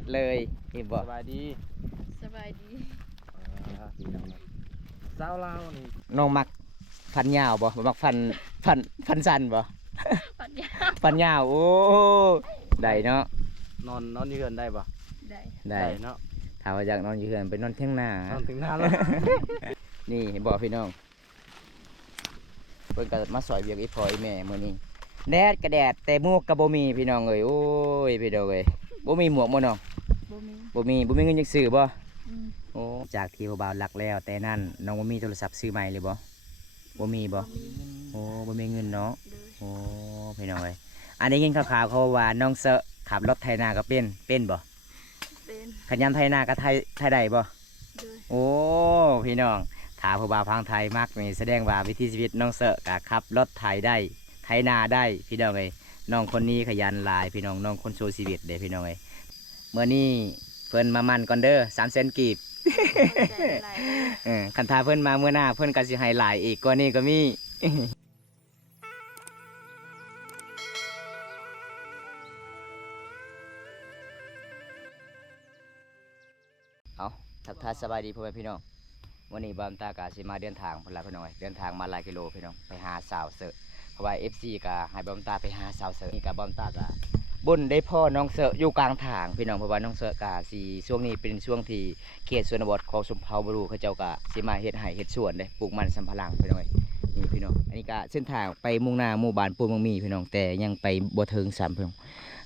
ดเลยนี่บอก สบายดี สบายดี สาวลาวนี่ น้องมักฟันยาวบ่มักฟันสั้นบ่ ปัญญา ฟันยาวโอ้ได้เนาะ นอนอยู่เฮือนได้ปะ ได้ ได้ เนาะ ถ้าว่าอยากนอนอยู่เฮือนไปนอนเที่ยงหน้าน อนถึงนานแล้ว นี่บอกพี่น้องเพิ่นก็มาสอยเวียกอีพ่ออีแม่มื้อนี้แดดก็แดดแต่หมวกก็บ่มีพี่น้องเอ้ยโอ้ยพี่น้องเอ้ยบ่มีหมวกบ่น้อง บ่มี บ่มีเงินจักซื้อบ่ อืม โอ้จากที่ผู้บ่าวหลักแล้วแต่นั่นน้องบ่มีโทรศัพท์ซื้อใหม่เลยบ่บ่มีบ่ บ่มี โอ้บ่มีเงินเนาะ เลย โอ้พี่น้องเอ้ยอันนี้ยินข่าวๆเขาว่าน้องเซอะขับรถไถนาก็เป็นบ่ เป็น ขันยำไถนาก็ไถได้บ่ เลย โอ้พี่น้องถาผู้บ่าวพังไทยมากนี่แสดงว่าวิถีชีวิตน้องเซอะก็ขับรถไถได้ไถนาได้พี่น้องเอ้ยน้องคนนี้ขยันหลายพี่น้องน้องคนโซชีวิตเด้พี่น้องเอ้ยเมื่อนี้เพิ่นมามันก่อนเด้อ300,000 กีบ ใจหลายเลย คันทาเพิ่นมาเมื่อหน้าเพิ่นก็สิให้หลายอีกกว่านี้ก็มี เอาทักทายสบายดีพ่อแม่พี่น้องวันนี้บอมตากาสิมาเดินทางพุ่นละพี่น้องเดินทางมาหลายกิโลพี่น้องไปหาสาวเสิร์ฟเพราะว่า FC ก็ให้บอมตาไปหาสาวเสิร์ฟนี่กับบอมตากะบุญได้พ่อน้องเสิร์ฟอยู่กลางทางพี่น้องเพราะว่าน้องเสิร์ฟกะสิช่วงนี้เป็นช่วงที่เขตชนบทของชุมเผาบรูเขาเจ้ากะสิมาเฮ็ดไร่เฮ็ดสวนเด้ปลูกมันสำปะหลังพี่น้องนี่พี่น้องอันนี้ก็เส้นทางไปมุ่งหน้าหมู่บ้านปูนมังมีพี่น้องแต่ยังไปบ่ถึงสามพี่น้อง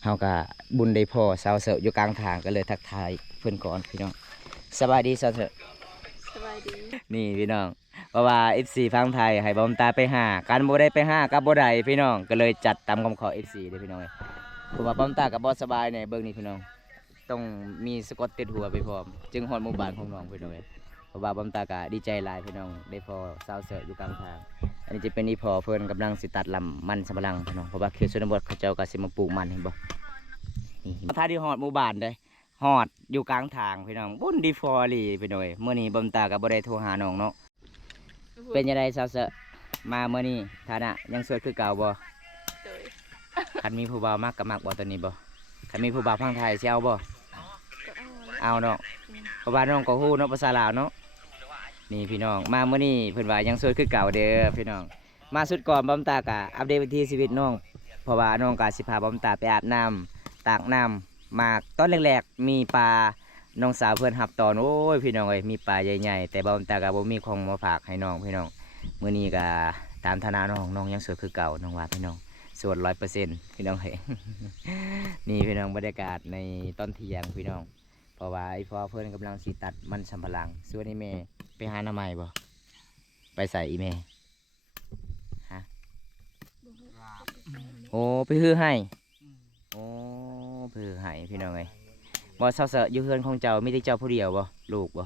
เฮาก็บุญได้พ่อสาวเสิร์ฟอยู่กลางทางก็เลยทักทายเพิ่นก่อนพี่น้องสบายดีสาวเสิร์ฟ สบายดี นี่พี่น้องเพราะว่า FC ฟังไทยให้บอมตาไปหาการบ่ได้ไปหากับบ่ได้พี่น้องก็เลยจัดตามคำขอ FC เด้อพี่น้องเอ้ยเพราะว่าบอมตากับบ่สบายเนี่ยเบิ่งนี่พี่น้องต้องมีสะกดติดหัวไปพร้อมจึงฮอดหมู่บ้านของน้องพี่น้องเอ้ยเพราะว่าบอมตาก็ดีใจหลายพี่น้องได้พอสาวเสิร์ฟอยู่กลางทางอันนี้จะเป็นอีพอเพิ่นกำลังสิตัดลำมันสำปะหลังพี่น้องเพราะว่าเขตชนบทเขาเจ้าก็สิมาปลูกมันเห็นบ่นี่ถ้าที่ฮอดหมู่บ้านเด้ฮอดอยู่กลางทางพี่น้องบุญดีฟอรีพี่น้องเอ้ยมื้อนี้บอมตาก็บ่ได้โทรหาน้องเนาะ เป็นยังไงสาวเสอะมาเมื่อนี้ฐานะยังโสดคือเก่าบ่ เลย คันมีผู้บ่าวมากกับมากบ่ตอนนี้บ่คันมีผู้บ่าวพังไทยสิเอาบ่ ก็เอา เอาเนาะเพราะว่าน้องก็ฮู้เนาะภาษาลาวเนาะนี่พี่น้องมาเมื่อนี้เพิ่นว่ายังโสดคือเก่าเด้อพี่น้องมาสุดก่อนบอมตากะอัปเดตวิถีชีวิตน้องเพราะว่าน้องก็สิพาบอมตาไปอาบน้ำตากน้ำมากตอนแรกๆมีปลาน้องสาวเพื่อนหับตอนโอ้ยพี่น้องเอ้ยมีปลาใหญ่ๆแต่บอมตากะบ่มีของมาฝากให้น้องพี่น้อง มื้อนี้ก็ตามฐานะน้องยังสวยคือเก่าน้องว่าพี่น้องสวย100%พี่น้องเฮ้ย นี่พี่น้องบรรยากาศในตอนเที่ยงพี่น้องเพราะว่าไอ้พ่อเพื่อนกำลังสิตัดมันสำปะหลังส่วนไอ้แม่ไปหาหน่อไม้บ่ไปใส่อีแม่ฮะโอ้ไปฮือให้โอ้ไปฮือให้พี่น้องเอ้ยบ่เซาเสอะอยู่เฮือนของเจ้ามีแต่เจ้าผู้เดียวบ่ลูกบ่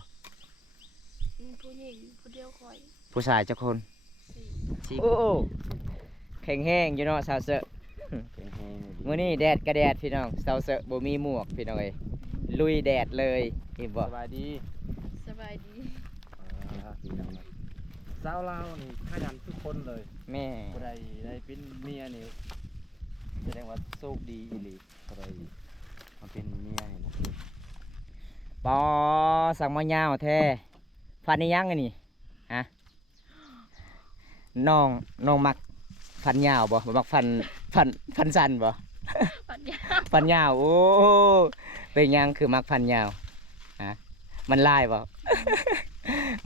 ผู้หญิงผู้เดียวคอย ผู้ชายเจ้าคน สี่ โอ้แข็งแห้งอยู่เนาะสาวเสอะ มื้อนี้แดดกระแดดพี่น้องสาวเสอะบ่มีหมวกพี่น้องเอ้ยลุยแดดเลยเห็นบ่ สบายดี สบายดี สาวลาวนี่ขยันทุกคนเลย แม่ ผู้ใดได้เป็นเมียนี่แสดงว่าโชคดีอีหลีผู้ใดมาเป็นเมียนี่นะ ปอสั่งมายาวแท้ฟันนี่ยังอันนี้ฮะน้องมักฟันยาวบ่มักฟันสั้นบ่ ปัญญา ฟันยาวโอ้เป็นยังคือมักฟันยาวฮะมันลายบ่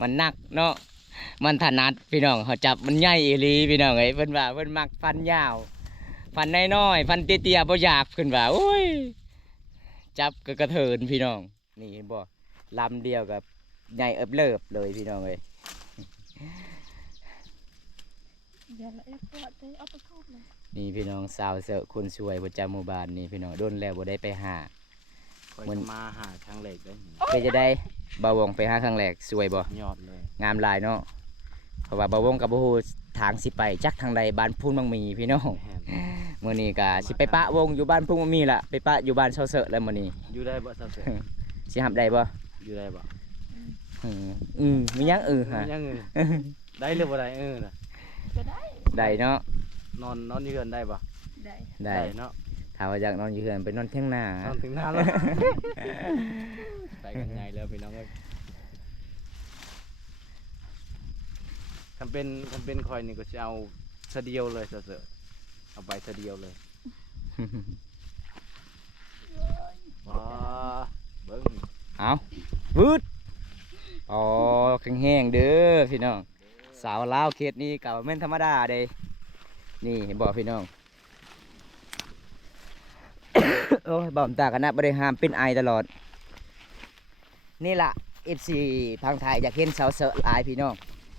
มันหนักเนาะมันถนัดพี่น้องเขาจับมันใหญ่อีหลีพี่น้องเอ้ยเพิ่นว่าเพิ่นมักฟันยาวฟันน้อยๆฟันเตี้ยๆบ่อยากเพิ่นว่าโอ้ยจับก็กระเทินพี่น้องนี่เห็นบ่ลำเดียวกับใหญ่เอิบเลิบเลยพี่น้องเอ้ย อย่าละเอ็กปวดเลยเอาไปทุบเลย นี่พี่น้องสาวเสือคนสวยประจำหมู่บ้านนี่พี่น้องโดนแล้วบ่ได้ไปหา คอย มัน มาหาทางเหล็กได้ ไปจะได้บ่าวงไปหาครั้งแรกสวยบ่ ยอดเลย งามหลายเนาะเพราะว่าบ่าวงกับบ่ฮู้ทางสิไปจักทางใดบ้านพูนบางมีพี่น้อง แม่น มื้อนี้ก็สิไปปะวงอยู่บ้านพูนบางมีล่ะไปปะอยู่บ้านเซาเสอะแล้วมื้อนี้ อยู่ได้บ่สาวเสือ สิรับได้บ่ อยู่ได้บ่ มีหยังฮะ ยังได้หรือบ่ได้นะ ก็ได้ ได้เนาะ นอนอยู่เฮือนได้บ่ ได้ ได้ เนาะ ถ้ ถ้าว่าอยากนอนอยู่เฮือนไปนอนเที่ยงหน้า นอนถึงหน้าแล้วไปกันใหญ่แล้วพี่น้องเอ้ยคำเป็นคอยนี่ก็จะเอาเสเดียวเลยเสือๆเอาไปเสเดียวเลยว้าเบิ้ง เอาวืดอ๋อแห้งๆเด้อพี่น้องสาวลาวเขตนี้กับแม่นธรรมดาเด้นี่เห็นบอกพี่น้อง โอ้ยบ่อมตากันนะบ่ได้ห้ามเป็นไอตลอดนี่ล่ะ FC ทางไทยอยากเห็นสาวเสอะหลายพี่น้อง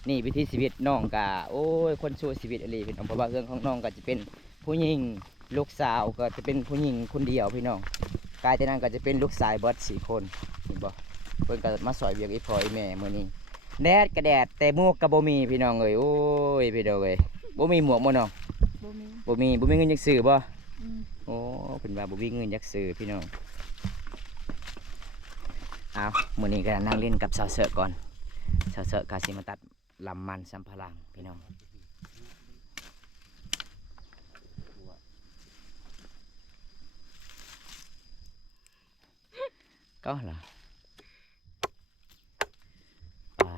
นี่วิถีชีวิตน้องกะโอ้ยคนสู้ชีวิตอะไรพี่น้องเพราะว่าเรื่องของน้องก็จะเป็นผู้หญิงลูกสาวก็จะเป็นผู้หญิงคนเดียวพี่น้องกายแต่นั้นก็จะเป็นลูกชายเบิด4 คนเห็นบ่เพิ่นก็มาสอยเวียกอีพ่ออีแม่มื้อนี้แดดก็แดดแต่หมวกก็บ่มีพี่น้องเอ้ยโอ้ยพี่น้องเอ้ยบ่มีหมวกบ่น้อง บ่มี บ่มีเงินจักซื้อบ่ อืม โอ้เพิ่นว่าบ่มีเงินจักซื้อพี่น้องเอามื้อนี้ก็นั่งเล่นกับสาวเสอะก่อนสาวเสอะก็สิมาตัดลำมันสำปะหลังพี่น้องก็เหรอปลา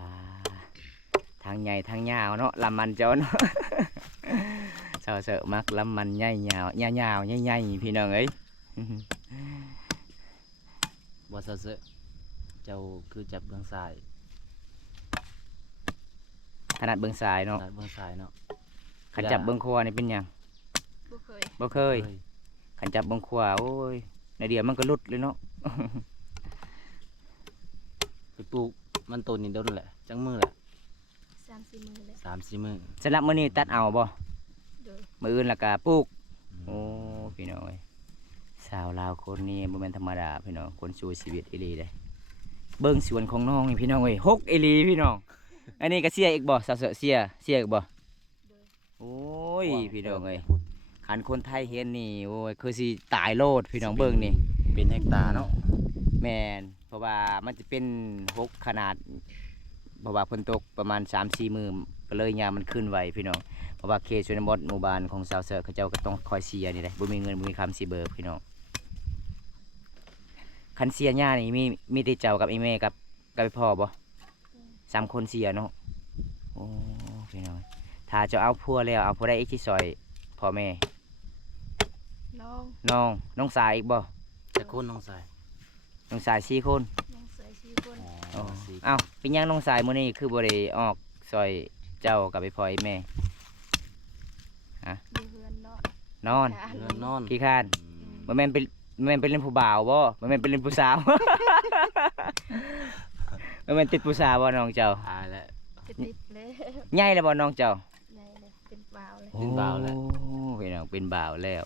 ทางใหญ่ทางยาวเนาะลำมันเจ้าเนาะ สาวเสอะมักลำมันใหญ่ยาวยาวยาวใหญ่ๆพี่น้องเอ้ย บ่เสือเจ้าคือจับเบื้องซ้าย ถนัดเบื้องซ้ายเนาะ ตัดเบื้องซ้ายเนาะ ขันจับเบื้องขวานี่เป็นหยัง บ่เคย บ่เคยขันจับเบื้องขวาโอ้ยในเดียวมันก็หลุดเลยเนาะ ไปปลูกมันต้นนี่โดนแหละจังมือแหละ 3-4 มื้อแล้ว 3-4 มื้อ สำหรับมื้อนี้ตัดเอาบ่ โดย มื้ออื่นแล้วก็ปลูกโอ้พี่น้องเอ้ยสาวลาวคนนี้บ่แม่นธรรมดาพี่น้องคนสู้ชีวิตอีหลีเด้เบิ่งสวนของน้องนี่พี่น้องเอ้ย6อีหลีพี่น้องอันนี้ก็เสียอีกบ่สาวเสอะเสียอีกบ่ โดย โอ้ยพี่น้องเอ้ยคันคนไทยเห็นนี่โอ้ยคือสิตายโลดพี่น้องเบิ่งนี่ เป็นเฮกตาร์เนาะ แมนเพราะว่ามันจะเป็น6ขนาดเพราะว่าฝนตกประมาณ 3-4 มื้อก็เลยยามมันขึ้นไวพี่น้องเพราะว่าเขตชนบทหมู่บ้านของชาวเสือเขาเจ้าก็ต้องคอยเสียนี่แหละบ่มีเงินบ่มีคำสิเบิกพี่น้องคันเสียหญ้านี่มีแต่เจ้ากับอีแม่กับพ่อบ่3 คนเสียเนาะโอ้พี่น้องถ้าเจ้าเอาผัวแล้วเอาผัวได้อีกที่ซอยพ่อแม่ น้อง น้องสายอีกบ่ จะโคนน้องสาย น้องสาย4 คน น้องเสย4 คน อ๋อสี่ เอ้าเป็นหยังน้องสายมื้อนี้คือบ่ได้ออกซอยเจ้ากับไปพ่ออีแม่ อยู่เฮือนเนาะ นอน เรือนนอน ขี้คร้าน บ่แม่นเป็นเล่นผู้บ่าวบ่บ่แม่นเป็นเล่นผู้สาว บ่แม่นติดผู้สาวบ่น้องเจ้า ตายแล้ว กระติบเลย ใหญ่แล้วบ่น้องเจ้า ใหญ่เลยเป็นบ่าวเลย เป็นบ่าวแล้ว โอ้พี่น้องเป็นบ่าวแล้ว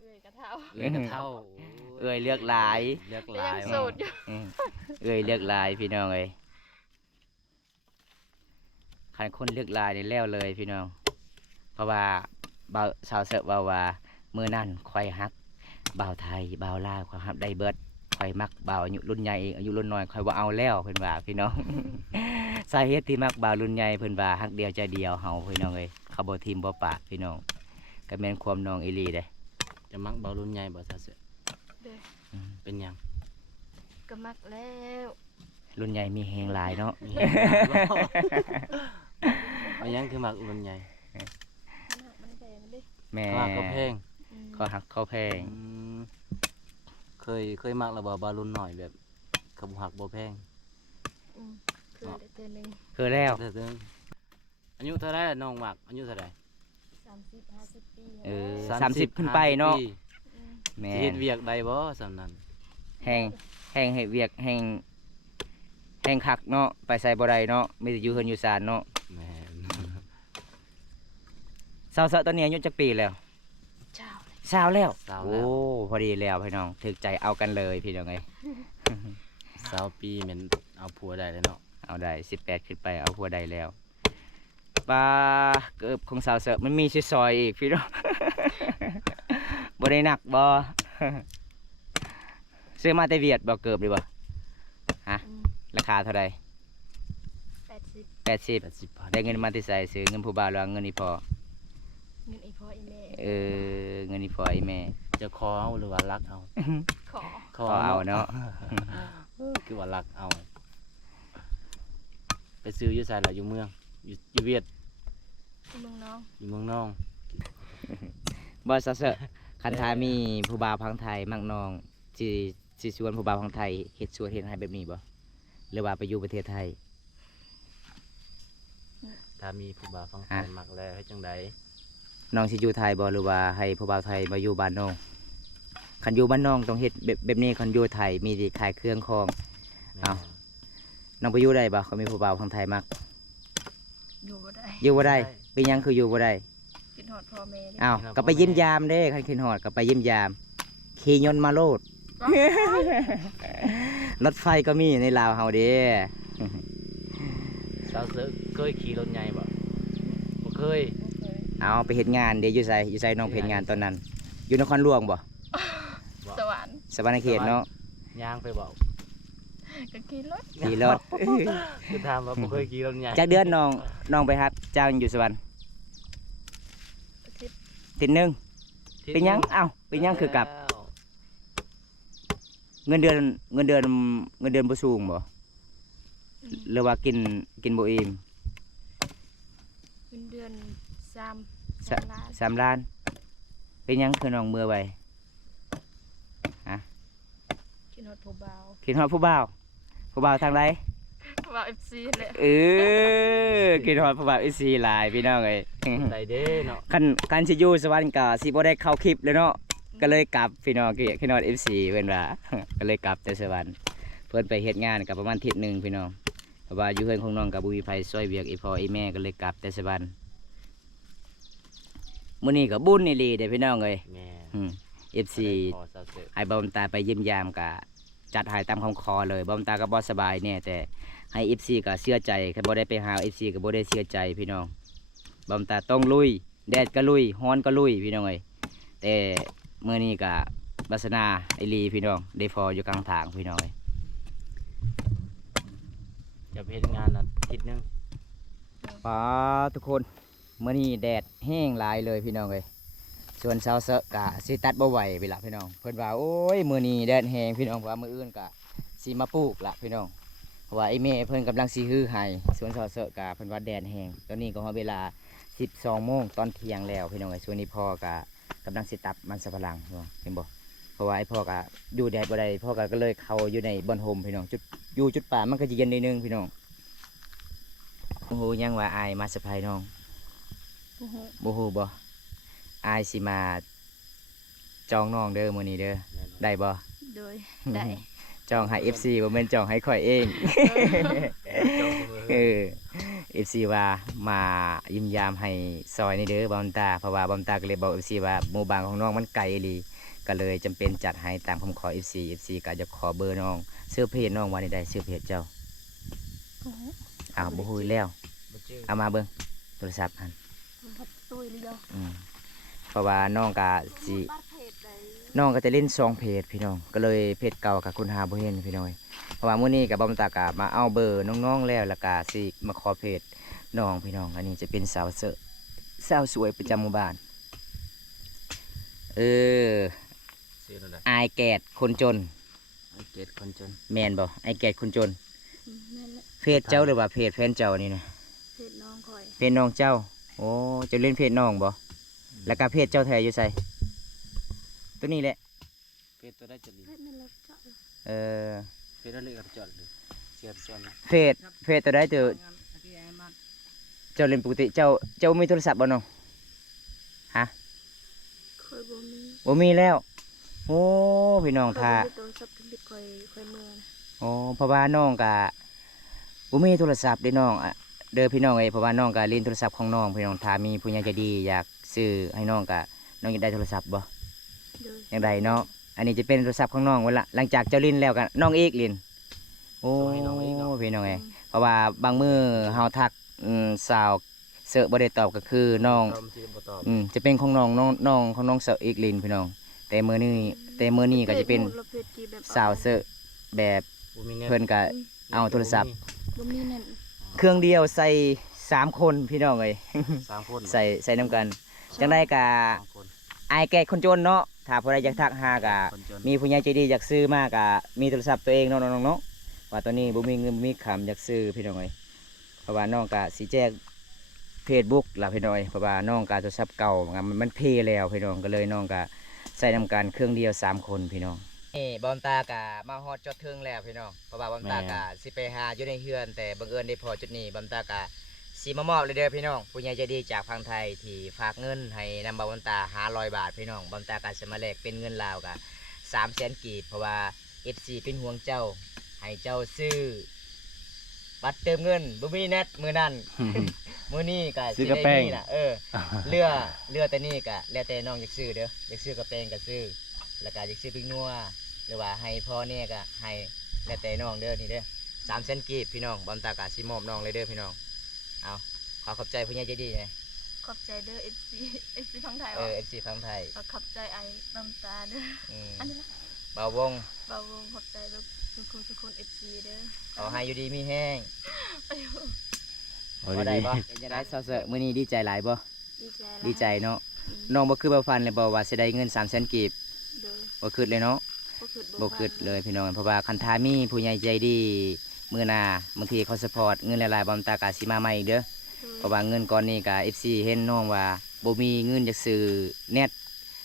เอ้ยกระเท่า เลือกเท่า เอ้ยเลือกหลาย เลือก แต่ หลา ยั ย งโสดอยู่ อืมเอ้ยเลือกหลายพี่น้องเอ้ยคันคนเลือกหลายนี่แล้วเลยพี่น้องเพราะว่าบ่าวสาวเสิร์ฟว่ามื้อนั้นข่อยฮักบ่าวไทยบ่าวลาวข่อยฮับได้เบิดข่อยมักบ่าวอายุรุ่นใหญ่อายุรุ่นน้อยข่อยบ่เอาแล้วเพิ่นว่าพี่น้อง สาเหตุที่มักบ่าวรุ่นใหญ่เพิ่นว่าฮักเดียวใจเดียวเฮาพี่น้องเอ้ยเขาบ่ทิมบ่ปากพี่น้องก็แม่นความน้องอีหลีเด้ จะมักเบารุ่นใหญ่บ่ซะเสือ เด้อ เป็นหยัง ก็มักแล้ว รุ่นใหญ่มีแฮงหลายเนาะ มีมันหยังคือมักรุ่นใหญ่ มันแพงเด้ แม่ ว่าก็แพง อืม เขาฮักเขาแพง อืมเคยมักแล้วบ่บารุ่นหน่อยแบบเขาบ่ฮักบ่แพง อืมคือได้เตือนหนึง คือแล้ว เด้ออายุเท่าไหร่ล่ะน้องมักอายุเท่าไหร่ 30-50 ปี เออ 30 30ขึ้นไปเนาะ ปี อืม แม่ สิเฮ็ดเวียกได้บ่สำนั้น แฮงให้เวียกแฮงคักเนาะไปใส่บ่ได้เนาะมีแต่อยู่เฮือนอยู่ศาลเนาะ แม่น สาวๆตอนนี้อายุจักปีแล้ว เจ้าเลย สาวแล้ว สาว โอ้ แล้ว พอดีแล้วพี่น้องถึกใจเอากันเลยพี่น้องเอ้ย 20 ปีแม่นเอาผัวได้แล้วเนาะ เอาได้18ขึ้นไปเอาผัวได้แล้วปลาเกิบของสาวเสิร์ฟมันมีซอยๆอีกพี่น้อง บ่ได้หนักบ่ ซื้อมาแต่เวียดบ่เกิบดีบ่ อืม ราคาเท่าใด 80 80 80บาท ได้เงินมาที่ใส่ซื้อเงินผู้บ่าวหรือว่าเงินอีพอ เงินอีพ่ออีแม่ เออเงินอีพออีแม่ จะคอเอาหรือว่ารักเอา ขอ ขอเอาเนาะ คือว่ารักเอา ไปซื้ออยู่ไสล่ะอยู่เมืองอยู่เวียด ที่เมืองน้อง อยู่เมืองนอง บ่ซะเซอะคันทามีผู้บ่าวพังไทยมักน้องสิชวนผู้บ่าวพังไทยเฮ็ดสวนเฮ็ดให้แบบนี้บ่หรือว่าไปอยู่ประเทศไทย ถ้ามีผู้บ่าวฟังไทยมักแล้วให้จังได น้องสิอยู่ไทยบ่หรือว่าให้ผู้บ่าวไทยมาอยู่บ้านน้องคันอยู่บ้านน้องต้องเฮ็ดแบบนี้คันอยู่ไทยมีที่ขายเครื่องของ แม่ เอ้า น้องไปอยู่ได้บ่เขามีผู้บ่าวพังไทยมัก อยู่บ่ได้ อยู่บ่ได้เป็นหยังคืออยู่บ่ได้ กินหอดพ่อแม่เด้ อ้าวก็ไปเยี่ยมยามเด้คันขึ้นฮอดก็ไปเยี่ยมยามขี่ยนต์มาโลด รถไฟก็มีในลาวเฮาเด้ สาวเสือเคยขี่รถใหญ่บ่บ่เคย บ่เคย เอาไปเฮ็ดงานเด้อยู่ไสน้องไปเฮ็ดงานตอนนั้น อยู่นครหลวงบ่ สวรรค์ สวรรณเขตเนาะ ย่างไปบ่ ก็ขี่รถ ขี่รถ คือถามว่าบ่เคยขี่รถใหญ่ จักเดือนน้องไปครับจ้างอยู่สวรรค์ อาทิตย์ ติดหนึงเป็นหยังเอ้าเป็นหยังคือกลับ เงินเดือนบ่สูงบ่หรือว่ากินบ่อิ่ม เป็นเดือน3 สะ ล้าน 3 ล้าน เป็นหยังคือน้องเมื่อไว้ กินหอดผู้บ่าว คิดฮอดผู้บ่าวทางใด ผู้บ่าว FC แหละ คิดฮอดผู้บ่าวอีซีหลายพี่น้องเอ้ย ใส่เด้เนาะ คันสิอยู่สวรรค์ก็สิบ่ได้เข้าคลิปเลยเนาะก็เลยกลับพี่น้องคิดฮอด FC เพิ่นว่า ก็เลยกลับแต่สวรรค์เพิ่นไปเฮ็ดงานก็ประมาณอาทิตย์หนึงพี่น้องเพราะว่าอยู่เฮือนของน้องก็บ่มีไผช่วยเวียกอีพ่ออีแม่ก็เลยกลับแต่สวรรค์มื้อนี้ก็บุญอีหลีเด้พี่น้องเอ้ย แม่ FC พอสาวเสือ ให้บอมตาไปเยี่ยมยามก็จัดให้ตามคำขอเลยบอมตาก็บ่สบายเนี่ยแต่ให้ FC ก็เชื่อใจคันบ่ได้ไปหา FC ก็บ่ได้เชื่อใจพี่น้องบอมตาต้องลุยแดดก็ลุยร้อนก็ลุยพี่น้องเอ้ยแต่มื้อนี้ก็วาสนาไอหลีพี่น้องได้พออยู่กลางทางพี่น้องเอ้ย จะไปเฮ็ดงานอาทิตย์หนึง ป้าทุกคนมื้อนี้แดดแห้งหลายเลยพี่น้องเอ้ยส่วนเช้าเซอะกะสิตัดบ่ไหวไปละพี่น้องเพิ่นว่าโอ้ยมื้อนี้แดดแห้งพี่น้องว่ามื้ออื่นกะสิมาปลูกละพี่น้องเพราะว่าไอ้แม่เพิ่นกำลังสิฮื้อให้ส่วนเช้าเซอะกะเพิ่นว่าแดดแห้งตอนนี้ก็ฮอดเวลา 12 โมงตอนเที่ยงแล้วพี่น้องเอ้ยส่วนนี้พ่อกะกำลังสิตัดมันสำปะหลังพี่น้องเห็นบ่เพราะว่าไอ้พ่อกะอยู่แดดบ่ได้พ่อกะก็เลยเข้าอยู่ในบ่อนโฮมพี่น้องจุดป่ามันก็สิเย็นนิดนึงพี่น้องโอ้โหยังว่าอายมาเซอร์ไพรส์น้อง โอ้โห บ่ฮู้บ่อายสิมาจองน้องเด้อมื้อนี้เด้อได้บ่ โดยได้ จองให้ FC บ่แม่นจองให้ข่อยเอง เออ FC ว่ามายิ้มยามให้ซอยนี่เด้อบอมตาเพราะว่าบอมตาก็เลยบอก FC ว่าหมู่บ้านของน้องมันไกลอีหลีก็เลยจำเป็นจัดให้ตามคำขอ FC ก็จะขอเบอร์น้องชื่อเพจน้องว่าได้ชื่อเพจเจ้า โอ้โห อ้าวบ่ฮู้อีกแล้ว บ่ชื่อ เอามาเบิ่งโทรศัพท์หั่น ทับตุ้ยเดียว เพราะว่าน้องก็สิน้องก็จะเล่น2เพจพี่น้องก็เลยเพจเก่ากับคุณหาบ่เห็นพี่น้องเอ้ยเพราะว่ามื้อนี้ก็บอมตาก็มาเอาเบอร์น้องๆแล้วแล้วก็สิมาขอเพจน้องพี่น้องอันนี้จะเป็นสาวเสอะสาวสวยประจำหมู่บ้าน ชื่อนั่นแหละ อายแกดคนจน เจ็ดคนจน แมนบ่ไอายแกดคนจน นั่นแหละ เพจเจ้าหรือว่าเพจแฟนเจ้านี่นะ เพจน้องคอย เพจน้องเจ้าโอ้เจะเล่นเพจน้องบ่แล้วก็เพจเจ้าแท้อยู่ใส่ตัวนี้แหละ เพชรตัวได้จะดี เพจนั่นแหละเจาะเลย เออ เพชรได้เลยกับจอดเลยเสียบจอดนะ เพจตัวใดเเจ้าเล่นปกติเจ้ามีโทรศัพท์บ่น้อง คอยบ่มี บ่มีแล้วโอ้พี่น้อง คอย ท่า บ่มีโทรศัพท์พิมพ์คอยเมื่อนะ โอ้เพราะว่าน้องก็บ่มีโทรศัพท์เด้น้องอะเด้อพี่น้องเอ้ยเพราะว่าน้องก็เล่นโทรศัพท์ของน้องพี่น้องถ้ามีผู้ใหญ่ใจดีอยากซื้อให้น้องก็น้องอยากได้โทรศัพท์บ่ โดย อย่างไรเนาะอันนี้จะเป็นโทรศัพท์ของน้องเวลาหลังจากเจ้าลินแล้วกันน้องเอกลินโอ้พี่น้องเอ้ยเพราะว่าบางมื้อเฮาทักสาวเสิร์ฟบ่ได้ตอบก็คือน้อง ตอบที่บ่ตอบ จะเป็นของน้องของน้องเสิร์ฟเอกลินพี่น้องแต่มื้อนี้ก็จะเป็น เพจที่แบบ สาวเสิร์ฟแบบ บ่มีเงิน เพิ่นก็เอาโทรศัพท์ บ่มีนั่น เครื่องเดียวใส่3คนพี่น้องเอ้ย 3คน ใส่นํกันจังได๋ก็ 3คน อายแก่คนจนเนาะ ถ้าผู้ใดอยากทักหากะ คนจน มีผู้ใหญ่ใจดีอยากซื้อมากะมีโทรศัพท์ตัวเองเนาะน้องๆเนาะว่าตอนนี้บ่มีเงินบ่มีคำอยากซื้อพี่น้องเอ้ยเพราะว่าน้องกะสิแจ้ง Facebook ล่ะพี่น้องเอ้ยเพราะว่าน้องกะโทรศัพท์เก่ามันเพแล้วพี่น้องก็เลยน้องกะใส่นำการเครื่องเดียว3คนพี่น้องนี่บอมตากะมาฮอดจอดถึงแล้วพี่น้องเพราะว่าบอมตากะสิไปหาอยู่ในเฮือนแต่บังเอิญได้พอจุดนี้บอมตากะสิมามอบเลยเด้อพี่น้องผู้ใหญ่ใจดีจากฝั่งไทยที่ฝากเงินให้นำบอมตา500 บาทพี่น้องบอมตากะสิมาแลกเป็นเงินลาวกะ300,000 กีบเพราะว่า FC เป็นห่วงเจ้าให้เจ้าซื้อบัตรเติมเงินบ่มีแนตมื้อนั้น มื้อนี้ก็ ซื้ สิ อกระ ได้ แป้ง มีน่ะเรือแต่นี่ก็แล้วแต่น้องอยากซื้อเด้ออยากซื้อกระแป้งก็ซื้อแล้วก็อยากซื้อพริกนัวหรือว่าให้พ่อเนี่ยก็ให้แล้วแต่น้องเด้อนี่เด้อ300,000 กีบพี่น้องบอมตากะสิมอบน้องเลยเด้อพี่น้องเอาขอขอบใจผู้ใหญ่ใจดีไง ขอบใจเด้อ FC ทั้งไทย FC ฝั่งไทย ก็ขอบใจไอ้น้ำตาเด้อ อืม อันนี้ละ เบาวง บ่าววงขอบใจทุกคน FC เด้อ ขอให้อยู่ดีมีแห้ง อายุ โอ้ย บ่ได้ ดี บ่เป็นจังได๋เซาๆมื้อนี้ดีใจหลายบ่ ดีใจละ ดีใจเนาะน้องบ่คือบ่ฟันเลยบ่ว่าสิได้เงิน300,000 กีบ เด้อ บ่คิดเลยเนาะ บ่คิดบ่คิดเลยพี่น้องเพราะว่าคันทามีผู้ใหญ่ใจดีมื้อหน้าบางทีเขาสปอร์ตเงินหลายๆบอมตากาสิมาใหม่อีกเด้อเพราะว่าเงินก้อนนี้ก็ FC เห็นน้องว่าบ่มีเงินจะซื้อเน็ต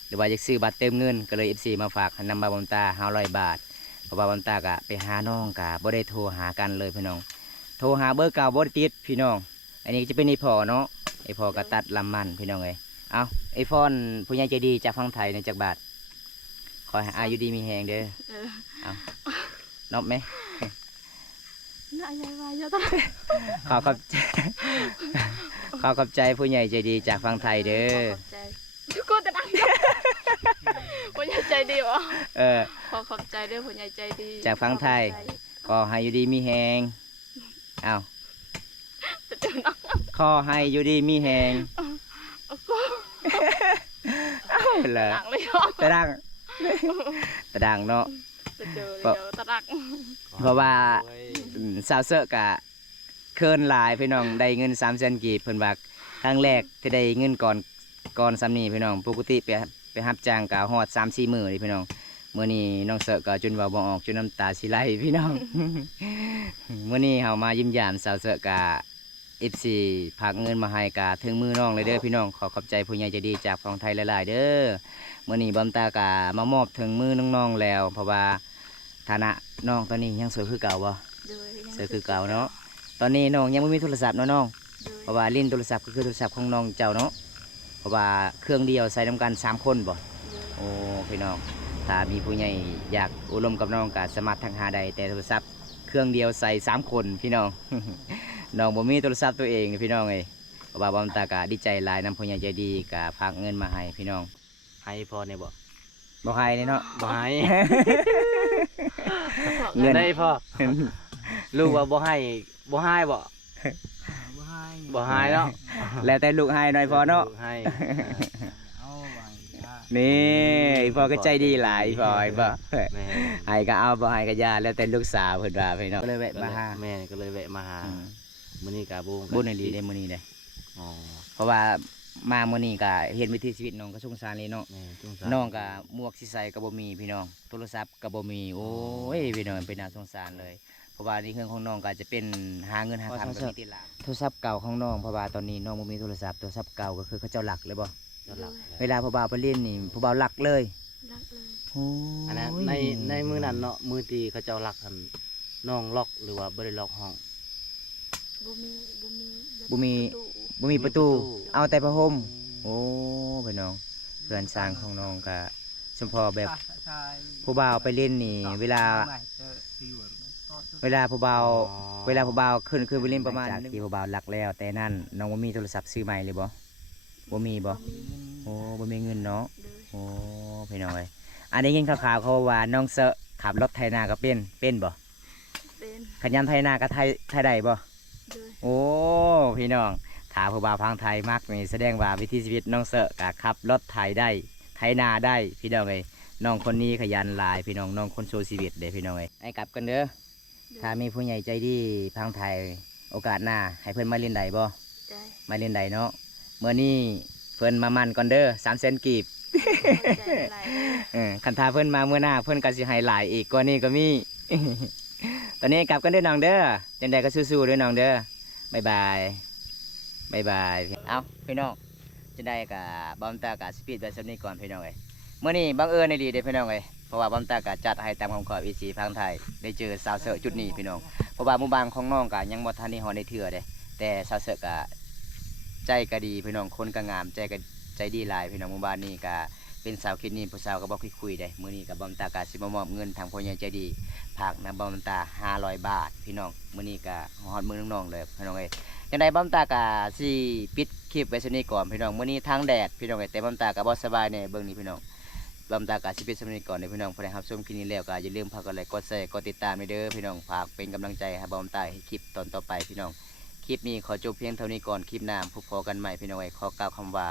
หรือว่าจะซื้อบัตรเติมเงินก็เลย FC มาฝากให้นำบอมตา500 บาทเพราะว่าบอมตากะไปหาน้องกะบ่ได้โทรหากันเลยพี่น้องโทรหาเบอร์เก่าบ่ได้ติดพี่น้องอันนี้จะเป็นไอ้พ่อเนาะไอ้พ่อก็ตัดลำมันพี่น้องเอ้ยเอาไอ้ฟอนผู้ใหญ่ใจดีจากฝั่งไทยในจักบาทขอให้อายุดีมีแฮงเด้อ นอบไหม น่าใหญ่ว่าเยอะตา ขอขอบใจ ขอขอบใจผู้ใหญ่ใจดีจากฝั่งไทยเด้อ ขอบใจทุกคนจะดังผู้ใหญ่ใจดีวะ เออ ขอขอบใจเด้อผู้ใหญ่ใจดี จากฝั่งไทย ขอให้อยู่ดีมีแหงเอา จะเจอน้อง ขอให้อยู่ดีมีแหงเอาเลย ดังเลยเหรอ ตะดังตะดังเนาะ จะเจอเดี๋ยวตะดัก เพราะว่า โอ้ย สาวเซอะกะเคินหลายพี่น้องได้เงิน300,000 กีบเพิ่นว่าครั้งแรกที่ได้เงินก่อนซ้ำนี้พี่น้องปกติไปรับจ้างกะฮอด 3-4 มื้อนี่พี่น้องมื้อนี้น้องเซอะก็จนว่าบ่ออกจนน้ำตาสิไหลพี่น้อง มื้อนี้เฮามายิ้มยามสาวเซอะกะ FC ฝากเงินมาให้กะถึงมือน้องเลยเด้อพี่น้องขอขอบใจผู้ใหญ่ใจดีจากฝั่งไทยหลายๆเด้อมื้อนี้บอมตากะมามอบถึงมือน้องๆแล้ว เพราะว่าฐานะน้องตอนนี้ยังสวยคือเก่าบ่ โดย สวยคือเก่าเนาะตอนนี้น้องยังไม่มีโทรศัพท์เนาะน้อง โดย เพราะว่าลิ้นโทรศัพท์ก็คือโทรศัพท์ของน้องเจ้าเนาะเพราะว่าเครื่องเดียวใส่นำกัน3 คนบ่โอ้พี่น้องถ้ามีผู้ใหญ่อยากอุลมกับน้องก็สามารถทักหาได้แต่โทรศัพท์เครื่องเดียวใส่3 คนพี่น้อง น้องบ่มีโทรศัพท์ตัวเองนี่พี่น้องเอ้ยเพราะว่าบอมตากะดีใจหลายนำผู้ใหญ่ใจดีกะฝากเงินมาให้พี่น้อง ให้พอเนี่ยบ่ บ่ให้เลยเนาะ บ่ให้ เงิน ได้พ่อลูกว่าบ่ให้บ่ให้บ่ บ่ให้ บ่ให้เนาะ แล้วแต่ลูกให้หน่อยพอเนาะ ลูกให้ เอาไว้ย่า นี่พ่อก็ใจดีหลายพ่อไอ้บ่ แม่ ให้ก็เอาบ่ให้ก็อย่าแล้วแต่ลูกสาวเพิ่นว่าพี่น้องก็เลยแวะมาหา แม่ก็เลยแวะมาหา อืม มื้อนี้ก็บ่ บุญในดีได้มื้อนี้เด้ อ๋อ เพราะว่ามามื้อนี้ก็เห็นวิถีชีวิตน้องก็สงสารเลยเนาะ แม่สงสาร น้องก็หมวกสิใส่ก็บ่มีพี่น้องโทรศัพท์ก็บ่มีโอ้ยพี่น้องเป็นน่าสงสารเลยเพราะว่านี่เครื่องของน้องก็จะเป็นหาเงินหาคำก็มีติดหลังโทรศัพท์เก่าของน้องเพราะว่าตอนนี้น้องบ่มีโทรศัพท์โทรศัพท์เก่าก็คือเขาเจ้าหลักเลยบ่ ยอดหลัก เวลาผู้บ่าวไปเล่นนี่ผู้บ่าวหลักเลย รักเลย โอ้ย อันนั้นในมื้อนั้นเนาะมื้อที่เขาเจ้าลักหันน้องล็อกหรือว่าบ่ได้ล็อกห้อง บ่มี บ่มี ตู้ บ่มีประตู มีประตู เอาแต่ผ้าห่มโอ้พี่น้องเพื่อนสร้างของน้องก็สมพอแบบผู้บ่าวไปเล่นนี่ เวลาผู้บ่าวเวลาผู้บ่าวขึ้นไปเล่นประมาณจากที่ผู้บ่าวหลักแล้ว แต่นั่นน้องบ่มีโทรศัพท์ซื้อใหม่เลยบ่บ่มีบ่ มี โอ้บ่มีเงินเนาะ โดย โอ้พี่น้องเอ้ยอันนี้ยินข่าวๆเขาว่าน้องเซอะขับรถไถนาก็เป็นบ่ เป็น ขยันไถนาก็ไถได้บ่ โดย โอ้พี่น้องถ้าผู้บ่าวพังไทยมากนี่แสดงว่าวิถีชีวิตน้องเสอะกะขับรถไถได้ไถนาได้พี่น้องเอ้ยน้องคนนี้ขยันหลายพี่น้องน้องคนโซชีวิตเด้พี่น้องเอ้ยไอ้กลับกันเด้อถ้ามีผู้ใหญ่ใจดีพังไทยโอกาสหน้าให้เพิ่นมาเล่นใดบ่ ใจ มาเล่นใดเนาะเมื่อนี้เพิ่นมามันก่อนเด้อ300,000 กีบ ใจหลายเลย คันทาเพิ่นมาเมื่อหน้าเพิ่นก็สิให้หลายอีกกว่านี้ก็มี ตอนนี้กลับกันเด้อน้องเด้อจังใดก็สู้ๆเด้อน้องเด้อบ๊ายบายบ๊ายบายเอาพี่น้องจังใดก็บอมตาก็สปีดไว้สำนี้ก่อนพี่น้องเอ้ยมื้อนี้บังเอิญได้ดีเด้อพี่น้องเอ้ยเพราะว่าบอมตาก็จัดให้ตามคำขอ EC พังไทยได้เจอสาวเสือจุดนี้พี่น้องเพราะว่าหมู่บ้านของน้องก็ยังบ่ทันได้ฮอดได้เทื่อเด้แต่สาวเสือก็ใจก็ดีพี่น้องคนก็งามใจดีหลายพี่น้องหมู่บ้านนี้ก็เป็นสาวคิดนี่ผู้สาวก็บ่คุยๆได้มื้อนี้ก็บอมตาก็สิมามอบเงินทางผู้ใหญ่ใจดีฝากนำบอมตา500 บาทพี่น้องมื้อนี้ก็ฮอดมื้อน้องๆเลยพี่น้องเอ้ยจังไดบอมตาก็สิปิดคลิปไว้ซั่นนี้ก่อนพี่น้องมื้อนี้ทางแดดพี่น้องเอ้ยแต่บอมตาก็บ่สบายแน่เบิ่งนี่พี่น้องบอมตาก็สิปิดซั่นนี้ก่อนเด้อพี่น้องผู้ใดรับชมคลิปนี้แล้วก็อย่าลืมฝากกดไลค์กดแชร์กดติดตามให้เด้อพี่น้องฝากเป็นกำลังใจให้บอมตาให้คลิปตอนต่อไปพี่น้องคลิปนี้ขอจบเพียงเท่านี้ก่อนคลิปหน้าพบกันใหม่พี่น้องเอ้ยขอกล่าวคำว่า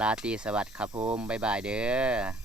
ลาตรีสวัสดิ์ครับผมบ๊ายบายเด้อ